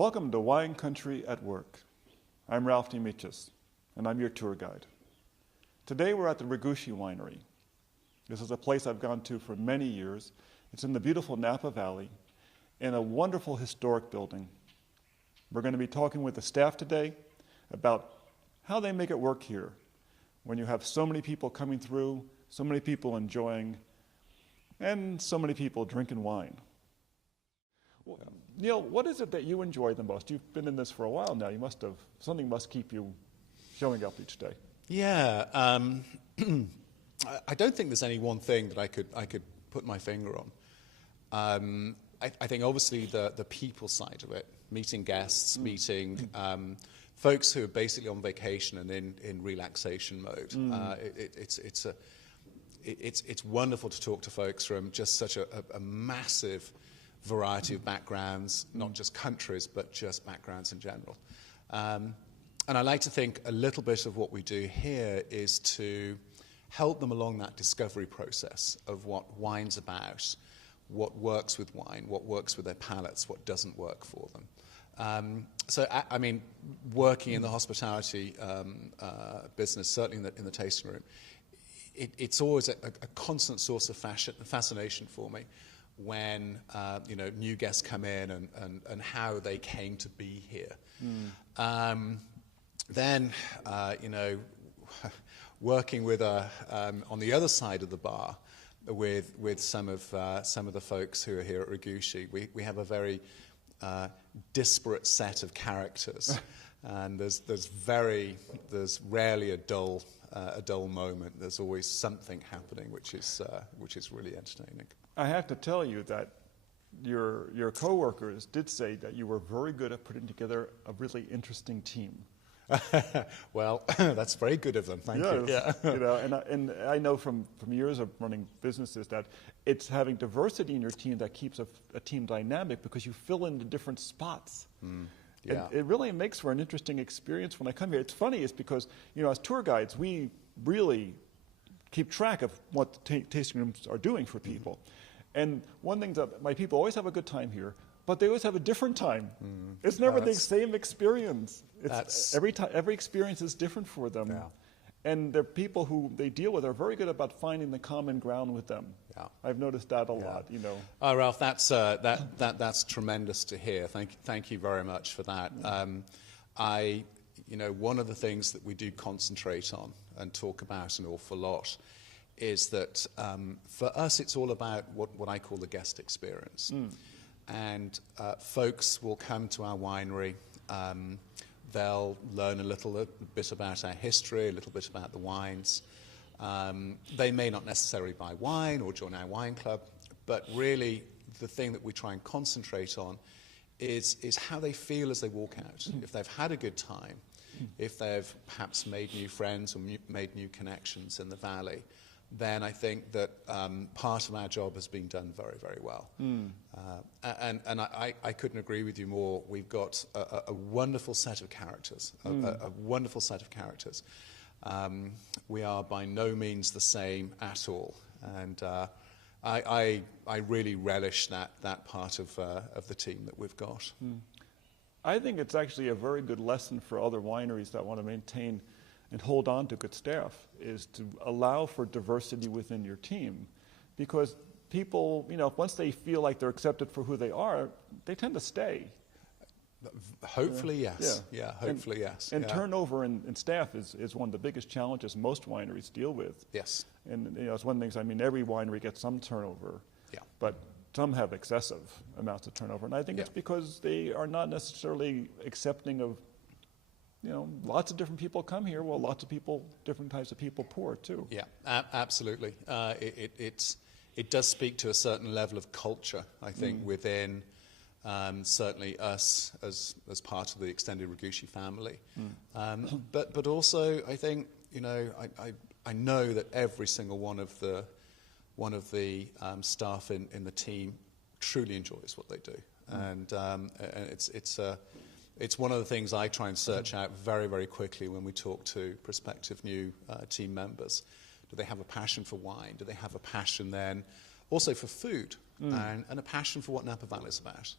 Welcome to Wine Country at Work. I'm Ralph Amicis, and I'm your tour guide. Today we're at the Regusci Winery. This is a place I've gone to for many years. It's in the beautiful Napa Valley in a wonderful historic building. We're going to be talking with the staff today about how they make it work here when you have so many people coming through, so many people enjoying, and so many people drinking wine. Well, Neil, what is it that you enjoy the most? You've been in this for a while now. Something must keep you showing up each day. Yeah, I don't think there's any one thing that I could put my finger on. I think obviously the people side of it, meeting guests, meeting folks who are basically on vacation and in relaxation mode. It's wonderful to talk to folks from just such a massive variety of backgrounds, not just countries, but just backgrounds in general. And I like to think a little bit of what we do here is to help them along that discovery process of what wine's about, what works with wine, what works with their palates, what doesn't work for them. So, I mean, working in the hospitality business, certainly in the tasting room, it's always a constant source of fascination for me when new guests come in and how they came to be here. Then, working with on the other side of the bar with some of the folks who are here at Regusci, we have a very disparate set of characters, and there's rarely a dull moment. There's always something happening, which is really entertaining. I have to tell you that your coworkers did say that you were very good at putting together a really interesting team. Well, that's very good of them. Thank you. Yeah. And I know from years of running businesses that it's having diversity in your team that keeps a team dynamic, because you fill in the different spots. Yeah. It really makes for an interesting experience when I come here. It's funny, is because as tour guides, we really keep track of what the tasting rooms are doing for people. And one thing that my people always have a good time here, but they always have a different time. It's never the same experience. Every experience is different for them. Yeah. And the people who they deal with are very good about finding the common ground with them. Yeah. I've noticed that a lot, Oh, Ralph, that's tremendous to hear. Thank you very much for that. One of the things that we do concentrate on and talk about an awful lot is that for us it's all about what I call the guest experience. And folks will come to our winery, they'll learn a little bit about our history, a little bit about the wines. They may not necessarily buy wine or join our wine club, but really the thing that we try and concentrate on is how they feel as they walk out. If they've had a good time, if they've perhaps made new friends or made new connections in the valley, then I think that part of our job has been done very, very well. And I couldn't agree with you more. We've got a wonderful set of characters, a wonderful set of characters. We are by no means the same at all. And I really relish that part of the team that we've got. I think it's actually a very good lesson for other wineries that want to maintain and hold on to good staff, is to allow for diversity within your team. Because people, once they feel like they're accepted for who they are, they tend to stay. Hopefully, yes. Yeah, hopefully, yes. And turnover in staff is one of the biggest challenges most wineries deal with. Yes. And it's one of the things, every winery gets some turnover. Yeah. But some have excessive amounts of turnover. And I think it's because they are not necessarily accepting of, lots of different people come here. Well, lots of people, different types of people pour too. Yeah, absolutely. It does speak to a certain level of culture, I think, within certainly us as part of the extended Regusci family. But also, I think, I know that every single one of the staff in the team truly enjoys what they do, and it's one of the things I try and search out very, very quickly when we talk to prospective new team members. Do they have a passion for wine? Do they have a passion then also for food? and a passion for what Napa Valley is about.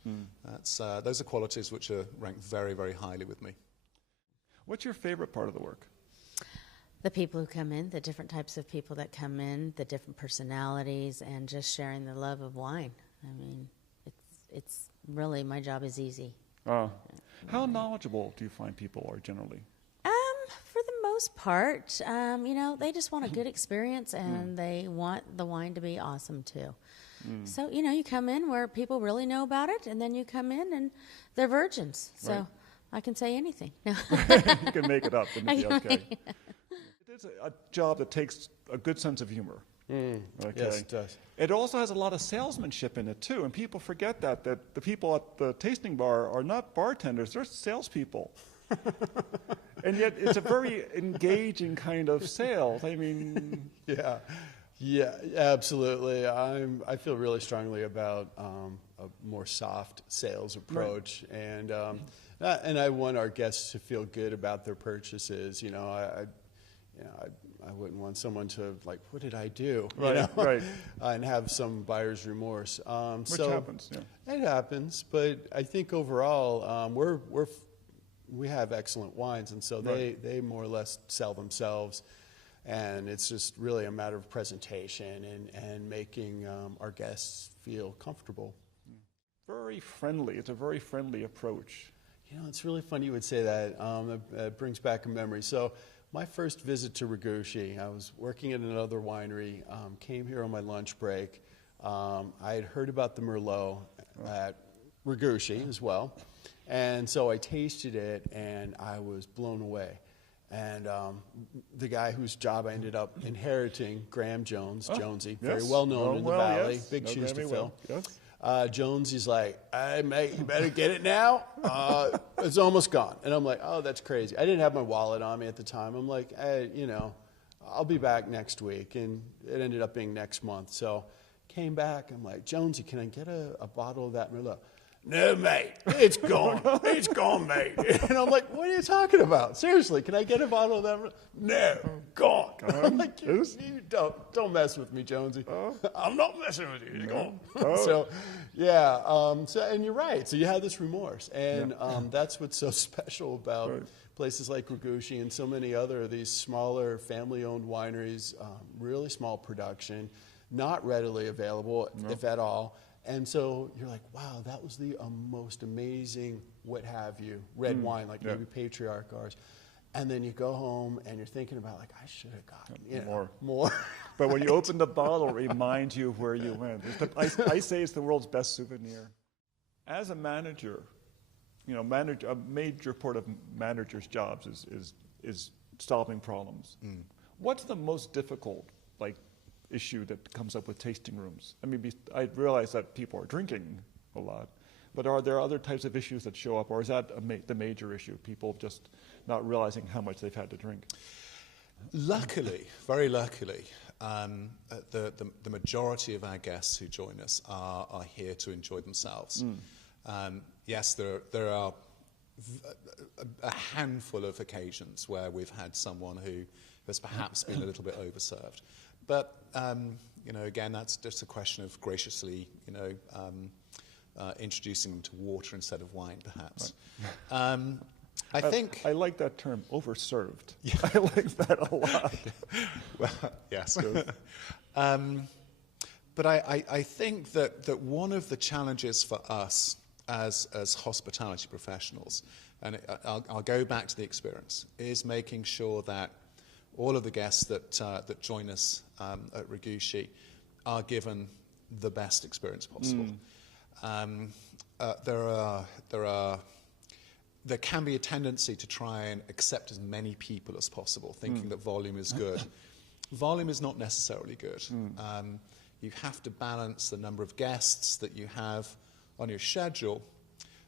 Those are qualities which are ranked very, very highly with me. What's your favorite part of the work? The people who come in, the different types of people that come in, the different personalities, and just sharing the love of wine. I mean, it's really, my job is easy. How knowledgeable do you find people are generally? For the most part, you know, they just want a good experience, and they want the wine to be awesome too. So, you know, you come in where people really know about it, and then you come in and they're virgins. So right. I can say anything. No. You can make it up and it'll be okay. It is a job that takes a good sense of humor. Okay. Yes, it does. It also has a lot of salesmanship in it too, and people forget that the people at the tasting bar are not bartenders; they're salespeople. And yet, it's a very engaging kind of sales. I mean, yeah, absolutely. I feel really strongly about a more soft sales approach, right. And I want our guests to feel good about their purchases. You know, I wouldn't want someone to like, what did I do? Right, you know? right. And have some buyer's remorse. Which happens. Yeah. It happens, but I think overall we have excellent wines, and so they more or less sell themselves, and it's just really a matter of presentation and making our guests feel comfortable. Very friendly. It's a very friendly approach. You know, it's really funny you would say that. It brings back a memory. So my first visit to Regusci, I was working at another winery, came here on my lunch break. I had heard about the Merlot at Regusci as well. And so I tasted it, and I was blown away. And the guy whose job I ended up inheriting, Graham Jones, Jonesy, very well known in the Valley, big shoes to fill. Jonesy's like, hey, mate, you better get it now. It's almost gone. And I'm like, oh, that's crazy. I didn't have my wallet on me at the time. I'm like, hey, you know, I'll be back next week. And it ended up being next month. So came back. I'm like, Jonesy, can I get a bottle of that Merlot? No, mate, it's gone. It's gone, mate. And I'm like, what are you talking about? Seriously, can I get a bottle of that? No, gone. I'm like, you don't mess with me, Jonesy. I'm not messing with you. It's gone. So, yeah. And you're right. So you have this remorse, and that's what's so special about places like Regusci and so many other of these smaller family-owned wineries. Really small production, not readily available, if at all. And so you're like, wow, that was the most amazing, what have you, red wine, like maybe Patriarch ours. And then you go home and you're thinking about, like, I should have gotten more. But when you open the bottle, it reminds you of where you went. I say it's the world's best souvenir. As a manager, you know, a major part of managers' jobs is solving problems. What's the most difficult, issue that comes up with tasting rooms? I mean, I realize that people are drinking a lot, but are there other types of issues that show up, or is that the major issue, people just not realizing how much they've had to drink? Luckily, very luckily, the majority of our guests who join us are here to enjoy themselves. Yes, there are a handful of occasions where we've had someone who has perhaps been a little bit overserved. But, you know, again, that's just a question of graciously, you know, introducing them to water instead of wine, perhaps. Right. I like that term, overserved. Yeah. I like that a lot. Well, yes. But I think that one of the challenges for us as hospitality professionals, and I'll go back to the experience, is making sure that all of the guests that join us at Regusci are given the best experience possible. There can be a tendency to try and accept as many people as possible, thinking that volume is good. Volume is not necessarily good. You have to balance the number of guests that you have on your schedule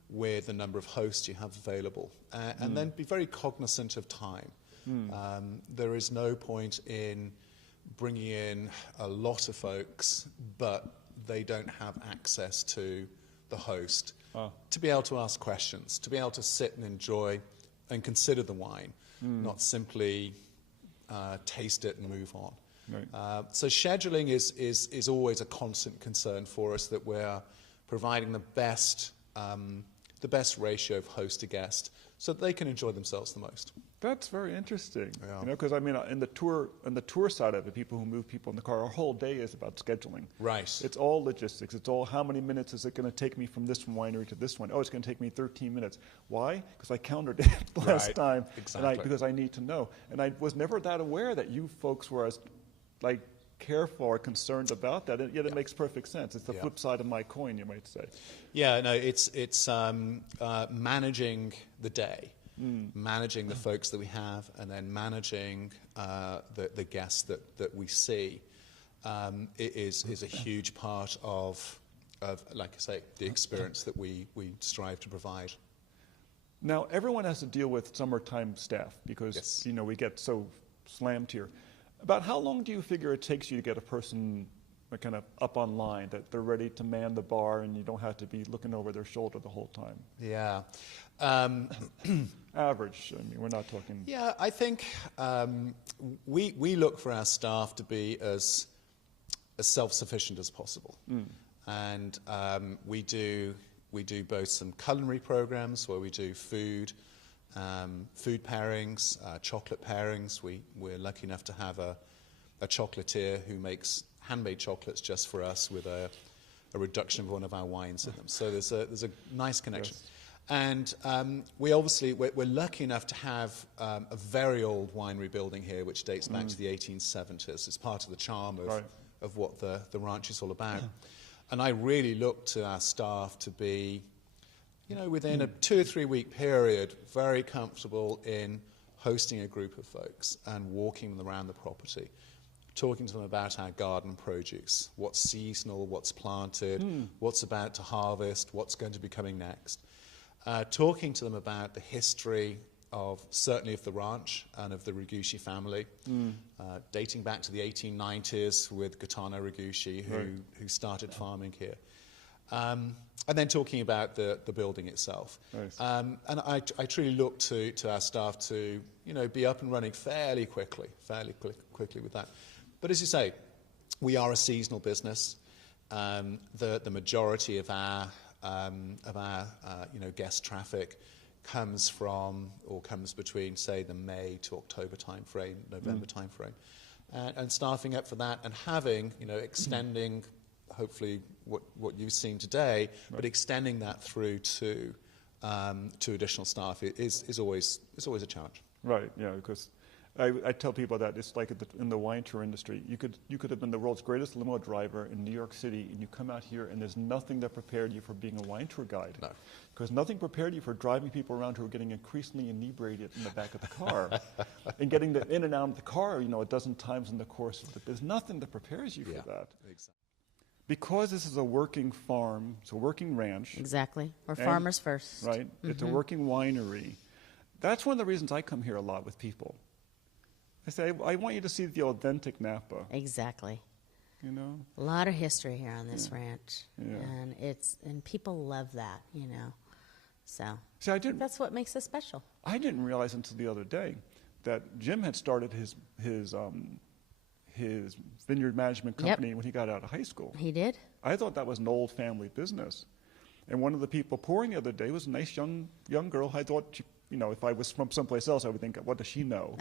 with the number of hosts you have available, and then be very cognizant of time. There is no point in bringing in a lot of folks, but they don't have access to the host to be able to ask questions, to be able to sit and enjoy and consider the wine, not simply taste it and move on. Right. So scheduling is always a constant concern for us, that we're providing the best ratio of host to guest so that they can enjoy themselves the most. That's very interesting. Yeah. You know, because I mean, in the tour side of it, people who move people in the car, our whole day is about scheduling. Right. It's all logistics. It's all how many minutes is it going to take me from this winery to this one? Oh, it's going to take me 13 minutes. Why? Because I counted it last Right. time. Exactly. Because I need to know. And I was never that aware that you folks were as careful or concerned about that. And yet it makes perfect sense. It's the flip side of my coin, you might say. Yeah, no, it's managing the day, managing the folks that we have, and then managing the guests that we see is a huge part of, like I say, the experience that we strive to provide. Now, everyone has to deal with summertime staff because, you know, we get so slammed here. About how long do you figure it takes you to get a person kind of up on line, that they're ready to man the bar and you don't have to be looking over their shoulder the whole time? Yeah. Average. I mean, we're not talking... Yeah, I think we look for our staff to be as self-sufficient as possible. And we do both some culinary programs where we do food pairings, chocolate pairings. We're lucky enough to have a chocolatier who makes handmade chocolates just for us with a reduction of one of our wines in them. So there's a nice connection. Yes. And we're lucky enough to have a very old winery building here, which dates back to the 1870s. It's part of the charm of what the ranch is all about. And I really look to our staff to be, you know, within a 2 or 3 week period, very comfortable in hosting a group of folks and walking them around the property, talking to them about our garden produce, what's seasonal, what's planted, what's about to harvest, what's going to be coming next. Talking to them about the history certainly of the ranch and of the Regusci family, dating back to the 1890s with Gaetano Regusci, who started farming here. And then talking about the building itself. Nice. And I truly look to our staff to, you know, be up and running fairly quickly with that. But as you say, we are a seasonal business. The majority of our you know, guest traffic comes between, say, the May to October timeframe, November timeframe, and staffing up for that and having, you know, extending, hopefully what you've seen today, but extending that through to additional staff is always a challenge. Right, yeah, because I tell people that it's like in the wine tour industry, you could have been the world's greatest limo driver in New York City, and you come out here and there's nothing that prepared you for being a wine tour guide. No. Because nothing prepared you for driving people around who are getting increasingly inebriated in the back of the car and getting them in and out of the car, you know, a dozen times in the course of there's nothing that prepares you for that. Exactly. Because this is a working farm, it's a working ranch. Exactly. We're farmers first. Right. It's a working winery. That's one of the reasons I come here a lot with people. I say, I want you to see the authentic Napa. Exactly. You know? A lot of history here on this ranch. Yeah. And people love that, you know. So see, that's what makes it special. I didn't realize until the other day that Jim had started his vineyard management company when he got out of high school. He did? I thought that was an old family business. And one of the people pouring the other day was a nice young girl. I thought, she, you know, if I was from someplace else, I would think, what does she know?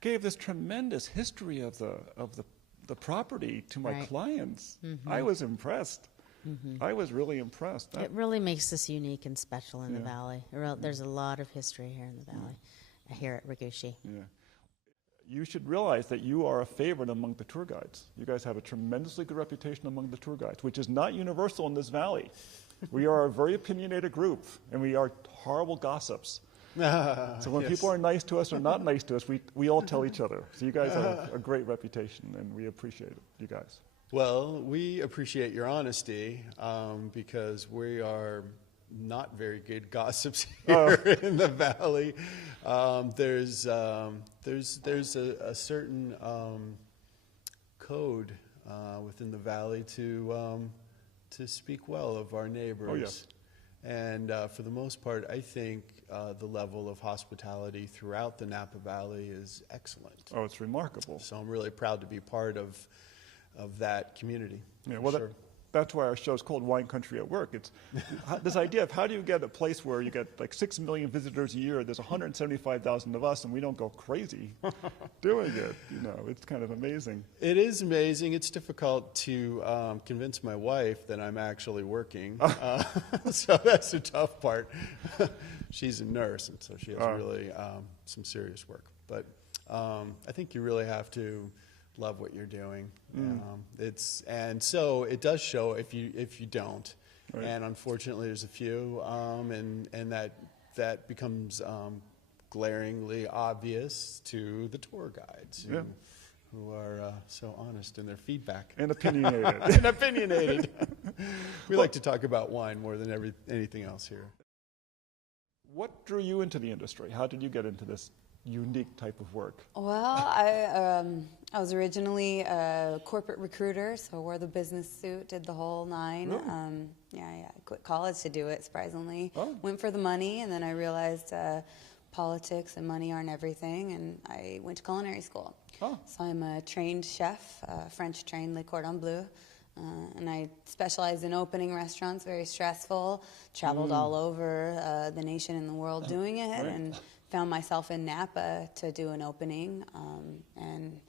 Gave this tremendous history of the property to my clients. I was impressed. I was really impressed. It really makes us unique and special in the valley. There's a lot of history here in the valley, here at Regusci. Yeah. You should realize that you are a favorite among the tour guides. You guys have a tremendously good reputation among the tour guides, which is not universal in this valley. We are a very opinionated group, and we are horrible gossips. So when people are nice to us or not nice to us, we all tell each other. So you guys have a great reputation, and we appreciate it, you guys. Well, we appreciate your honesty because we are not very good gossips here in the valley. There's a certain code within the valley to speak well of our neighbors. And for the most part, I think the level of hospitality throughout the Napa Valley is excellent. Oh, it's remarkable. So I'm really proud to be part of that community. Yeah, for well, sure. that's why our show is called Wine Country at Work. It's this idea of how do you get a place where you get like 6 million visitors a year, there's 175,000 of us, and we don't go crazy doing it. You know, it's kind of amazing. It is amazing. It's difficult to convince my wife that I'm actually working. So that's the tough part. She's a nurse, and so she has really some serious work. But I think you really have to love what you're doing. And so it does show if you don't. Right. And unfortunately, there's a few, and that becomes glaringly obvious to the tour guides who are so honest in their feedback. And opinionated. And opinionated. We like to talk about wine more than anything else here. What drew you into the industry? How did you get into this unique type of work? Well, I was originally a corporate recruiter, so I wore the business suit, did the whole nine. Really? I quit college to do it, surprisingly. Went for the money, and then I realized politics and money aren't everything, and I went to culinary school. So I'm a trained chef, French trained Le Cordon Bleu, and I specialize in opening restaurants, very stressful, traveled all over the nation and the world doing it, and found myself in Napa to do an opening, and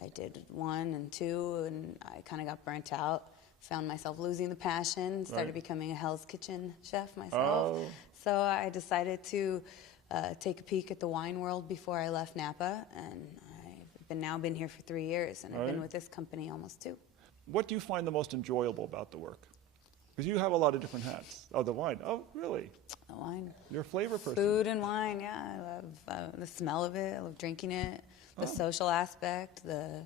I did 1 and 2, and I kind of got burnt out. Found myself losing the passion, started becoming a Hell's Kitchen chef myself. So I decided to take a peek at the wine world before I left Napa, and I've now been here for 3 years, and I've been with this company almost 2. What do you find the most enjoyable about the work? Because you have a lot of different hats. Oh, the wine. Oh, really? The wine. You're a flavor person. Food and wine, yeah. I love the smell of it. I love drinking it. The social aspect. I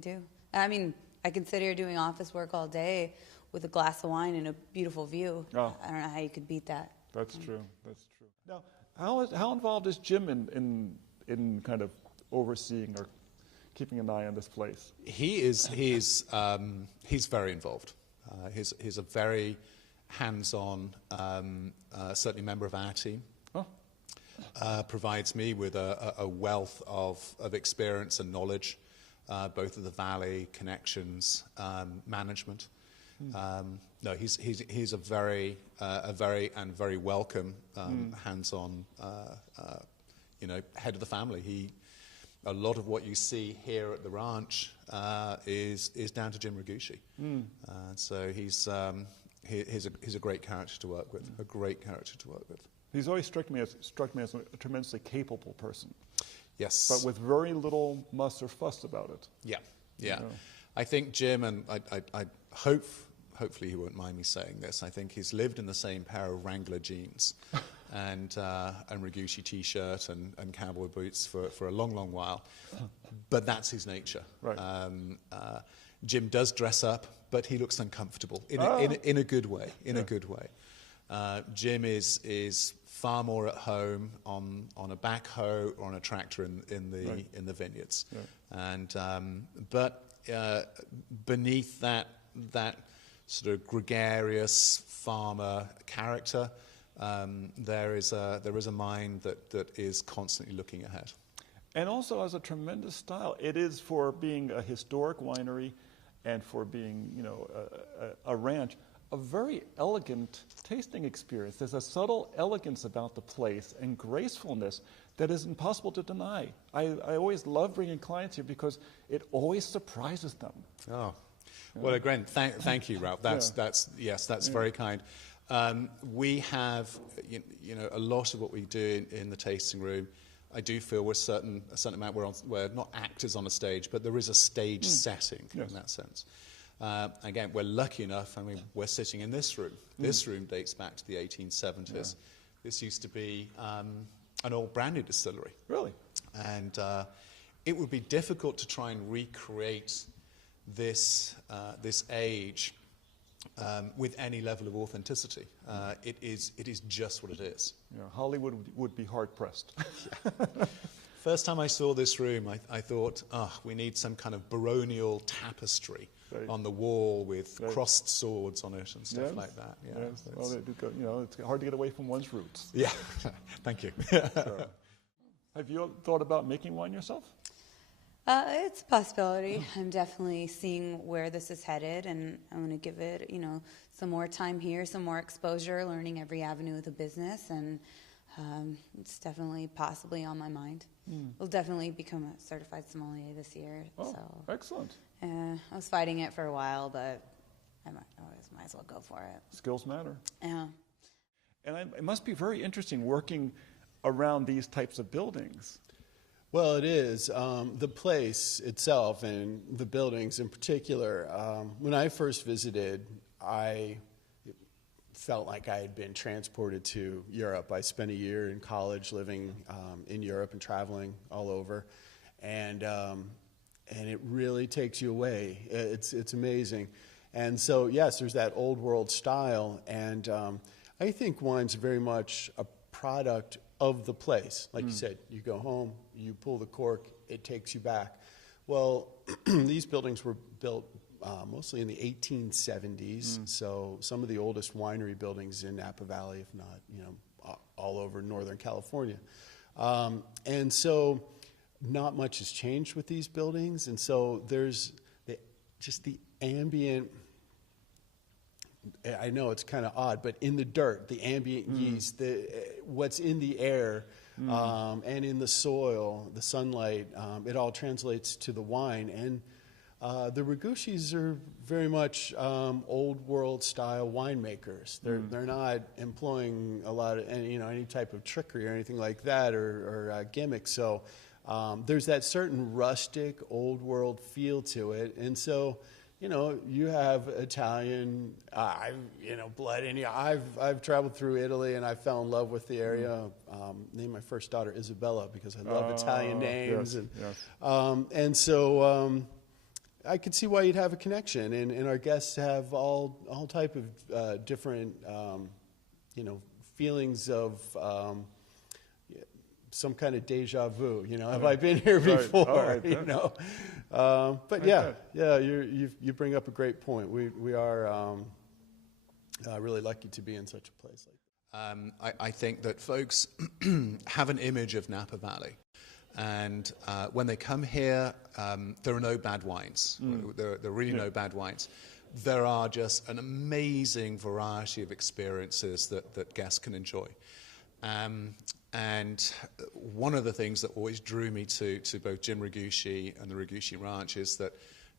do. I mean, I can sit here doing office work all day with a glass of wine and a beautiful view. I don't know how you could beat that. That's true. That's true. Now, how involved is Jim in kind of overseeing or keeping an eye on this place? He's very involved. He's a very hands-on, certainly member of our team. Provides me with a wealth of experience and knowledge, both of the valley, connections, management. No, he's a very welcome, hands-on, head of the family. A lot of what you see here at the ranch is down to Jim Regusci. So he's a great character to work with. A great character to work with. He's always struck me as a tremendously capable person. Yes. But with very little muss or fuss about it. Yeah. You know. I think Jim, and I hopefully he won't mind me saying this, I think he's lived in the same pair of Wrangler jeans and Regusci t-shirt and cowboy boots for a long while. But that's his nature. Right. Jim does dress up, but he looks uncomfortable in a good way. A good way. Jim is far more at home on a backhoe or on a tractor in the vineyards, but beneath that sort of gregarious farmer character, there is a mind that is constantly looking ahead, and also has a tremendous style. It is for being a historic winery, and for being a ranch. A very elegant tasting experience. There's a subtle elegance about the place and gracefulness that is impossible to deny. I always love bringing clients here because it always surprises them. Oh, well, again, thank you, Ralph. That's very kind. We have, a lot of what we do in the tasting room. I do feel we're a certain amount we're not actors on a stage, but there is a stage setting in that sense. Again, we're lucky enough, we're sitting in this room. This room dates back to the 1870s. Yeah. This used to be an old brandy distillery. Really? And it would be difficult to try and recreate this age with any level of authenticity. It is just what it is. Yeah, Hollywood would be hard-pressed. First time I saw this room, I thought, we need some kind of baronial tapestry on the wall with crossed swords on it and stuff like that. Yeah, yes. Well, they do go, it's hard to get away from one's roots. Yeah, thank you. Sure. Have you thought about making wine yourself? It's a possibility. I'm definitely seeing where this is headed, and I'm going to give it, some more time here, some more exposure, learning every avenue of the business, and it's definitely possibly on my mind. We'll definitely become a certified sommelier this year. Oh, so excellent. I was fighting it for a while, but I might as well go for it. Skills matter. Yeah. And it must be very interesting working around these types of buildings. Well, it is. The place itself and the buildings in particular, when I first visited, I felt like I had been transported to Europe. I spent a year in college living in Europe and traveling all over, and it really takes you away. It's amazing. And so, yes, there's that old world style, and I think wine's very much a product of the place. Like you said, you go home, you pull the cork, it takes you back. Well, these buildings were built mostly in the 1870s, so some of the oldest winery buildings in Napa Valley, if not, all over Northern California. And so not much has changed with these buildings, and so there's just the ambient, I know it's kind of odd, but in the dirt, the ambient yeast, what's in the air and in the soil, the sunlight, it all translates to the wine. And the Reguscis are very much old world style winemakers. They're not employing a lot of any type of trickery or anything like that or gimmicks. So there's that certain rustic old world feel to it, and so. You have Italian, blood in you. I've traveled through Italy and I fell in love with the area. Named my first daughter Isabella because I love Italian names, and so I could see why you'd have a connection. And our guests have all type of different, feelings of. Some kind of deja vu, have I been here before? But you bring up a great point. We are really lucky to be in such a place like that. I think that folks have an image of Napa Valley, and when they come here, there are no bad wines. There are really no bad wines. There are just an amazing variety of experiences that guests can enjoy. And one of the things that always drew me to both Jim Regusci and the Regusci Ranch is that,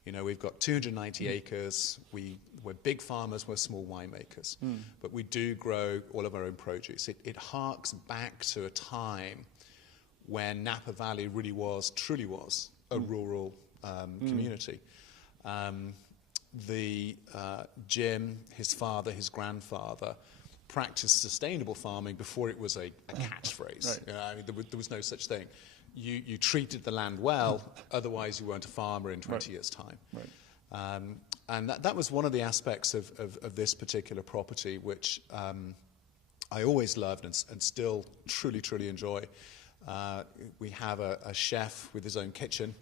we've got 290 acres. We're big farmers, we're small winemakers, but we do grow all of our own produce. It harks back to a time when Napa Valley truly was a rural community. Jim, his father, his grandfather, practiced sustainable farming before it was a catchphrase. Right. There was no such thing. You treated the land well, otherwise you weren't a farmer in 20 years' time. Right. And that was one of the aspects of this particular property, which I always loved and still truly, truly enjoy. We have a chef with his own kitchen.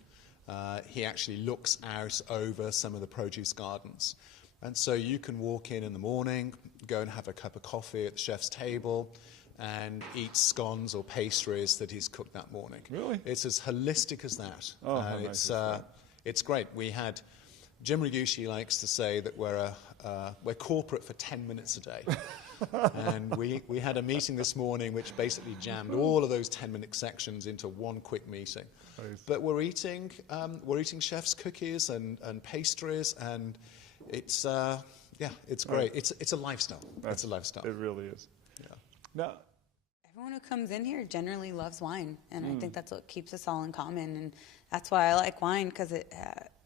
He actually looks out over some of the produce gardens. And so you can walk in the morning, go and have a cup of coffee at the chef's table, and eat scones or pastries that he's cooked that morning. Really? It's as holistic as that. Oh, how nice is that? It's great. Jim Regusci likes to say that we're corporate for 10 minutes a day. And we had a meeting this morning which basically jammed all of those 10-minute sections into one quick meeting. Nice. But we're eating chef's cookies and pastries, and it's great. It's a lifestyle. It's a lifestyle. It really is. Yeah. Now, Everyone who comes in here generally loves wine, and I think that's what keeps us all in common, and that's why I like wine, because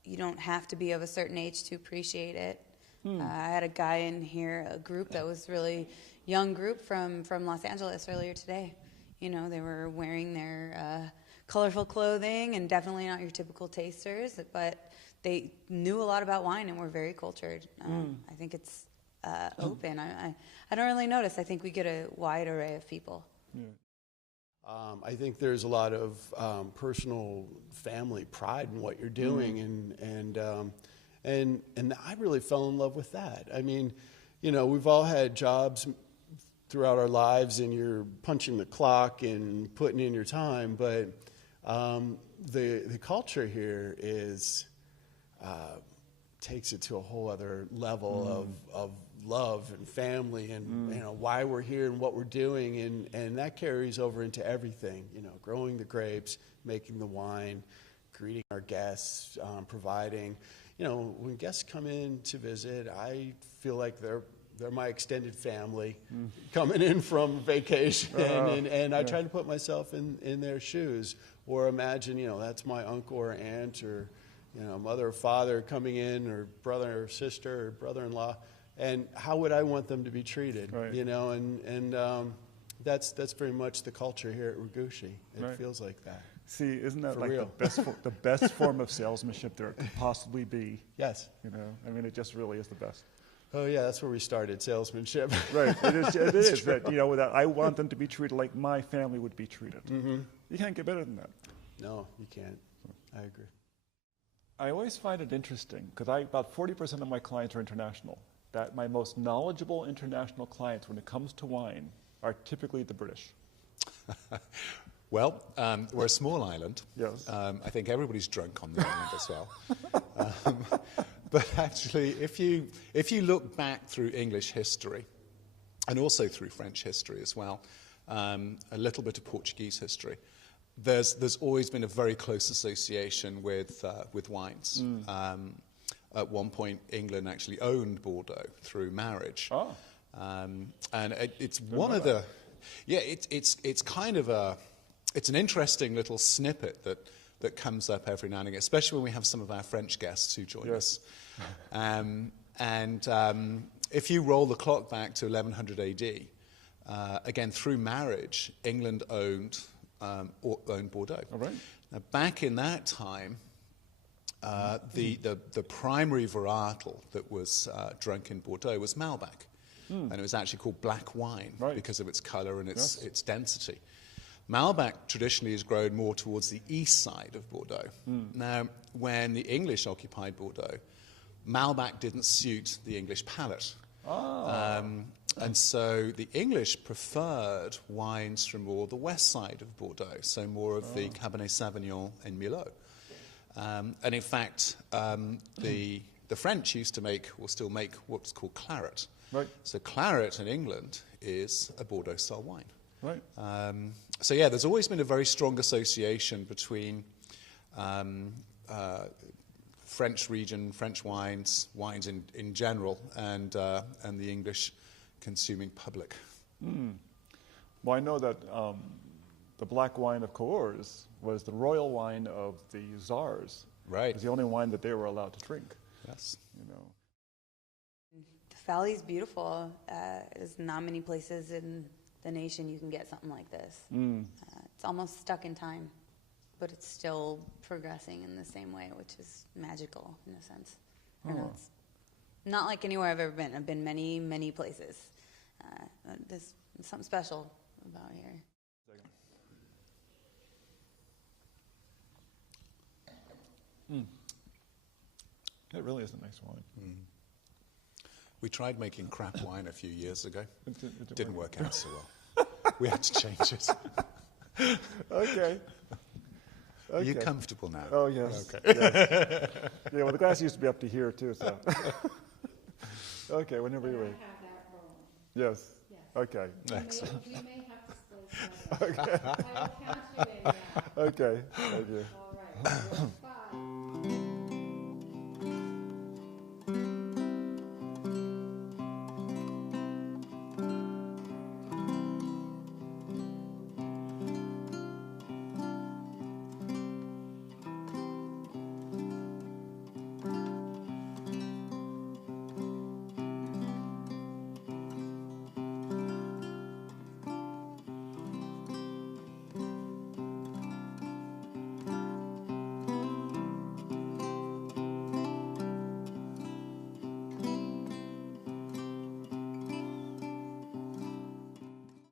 you don't have to be of a certain age to appreciate it. I had a guy in here, a group that was really young group from Los Angeles earlier today. They were wearing their colorful clothing and definitely not your typical tasters, but they knew a lot about wine and were very cultured. I think it's open. I don't really notice. I think we get a wide array of people. yeah. I think there's a lot of personal family pride in what you're doing, and And I really fell in love with that. I mean, you know, we've all had jobs throughout our lives, and you're punching the clock and putting in your time, but the culture here is takes it to a whole other level of love and family, and you know, why we're here and what we're doing, and that carries over into everything. You know, growing the grapes, making the wine, greeting our guests, providing. You know, when guests come in to visit, I feel like they're my extended family coming in from vacation, and I try to put myself in their shoes, or imagine, you know, that's my uncle or aunt, or, you know, mother or father coming in, or brother or sister or brother-in-law, and how would I want them to be treated? Right. You know, and that's very much the culture here at Regusci. It feels like that. See, isn't that like the best form of salesmanship there could possibly be? Yes. You know, I mean, it just really is the best. Oh yeah, that's where we started, salesmanship. Right. It is that, you know, that I want them to be treated like my family would be treated. Mm-hmm. You can't get better than that. No, you can't. I agree. I always find it interesting because about 40% of my clients are international. That my most knowledgeable international clients, when it comes to wine, are typically the British. Well, we're a small island. Yes. I think everybody's drunk on the island as well. But actually, if you look back through English history, and also through French history as well, a little bit of Portuguese history, there's always been a very close association with wines. At one point, England actually owned Bordeaux through marriage. Oh. And it's one of the, it's kind of it's an interesting little snippet that comes up every now and again, especially when we have some of our French guests who join us. If you roll the clock back to 1100 AD, again, through marriage, England owned Bordeaux. All right. Now, back in that time, the primary varietal that was drunk in Bordeaux was Malbec. And it was actually called black wine because of its color and its density. Malbec traditionally is grown more towards the east side of Bordeaux. Now, when the English occupied Bordeaux, Malbec didn't suit the English palate. And so the English preferred wines from more the west side of Bordeaux, so more of the Cabernet Sauvignon and Merlot. And in fact, the French used to make, or still make, what's called claret. Right. So claret in England is a Bordeaux-style wine. Right. So yeah, there's always been a very strong association between French region, French wines in general, and the English consuming public. Well, I know that the black wine of Cahors was the royal wine of the Tsars. Right. It was the only wine that they were allowed to drink. Yes. You know. The valley's beautiful. There's not many places in the nation you can get something like this. It's almost stuck in time, but it's still progressing in the same way, which is magical in a sense. It's not like anywhere I've ever been. I've been many, many places. There's something special about here. It really is a nice wine. We tried making crap wine a few years ago. It didn't work out so well. We had to change it. Okay. Are you comfortable now? Oh, yes. Okay. Yes. Yeah, well, the glass used to be up to here, too, so. Okay, whenever you're ready. Yes. Okay. Excellent. We may have to split that. Okay. I will count you in now. Okay, thank you. All right.